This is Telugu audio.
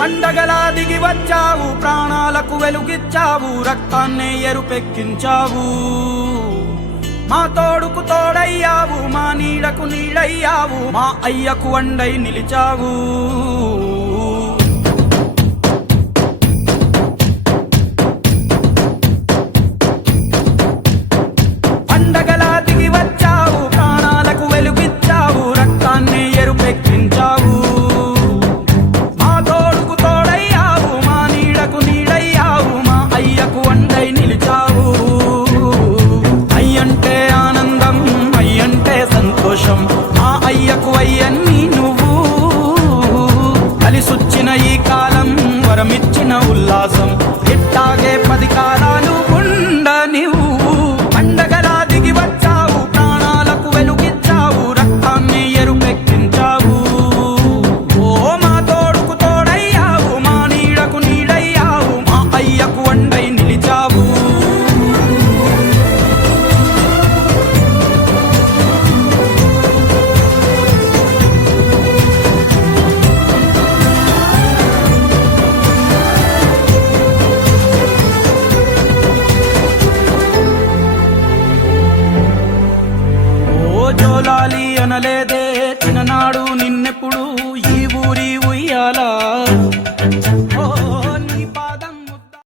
పండగలా దిగి వచ్చావు, ప్రాణాలకు వెలుగిచ్చావు, రక్తాన్నే ఎరుపెక్కించావు. మా తోడుకు తోడయ్యావు, మా నీడకు నీడయ్యావు, మా అయ్యకు అండై నిలిచావు. పండగలా దిగి వచ్చావు, ప్రాణాలకు వెలుగిచ్చావు, రక్తాన్నే ఎరుపెక్కించావు. మా తోడుకు తోడయ్యావు, మా నీడకు నీడయ్యావు, మా అయ్యకు అండై నిలిచావు. అయ్యంటే ఆనందం, అయ్యంటే సంతోషం, మా అయ్యకు అయ్యన్ని నువ్వు. కలిసొచ్చిన ఈ కాలం వరమిచ్చిన ఉల్లాసం, ఇట్టాగే 10 కాలాలు ఉండనివ్వు. పండగలా దిగి వచ్చావు, ప్రాణాలకు వెలుగిచ్చావు, రక్తాన్ని ఎరుపెక్కించావు. ఓ మా తోడుకు తోడయ్యావు, మా నీడకు నీడయ్యావు, మా అయ్యకు అండై నిలిచావు. జోలాలి అనలేదే చిన్ననాడు నిన్నెప్పుడు,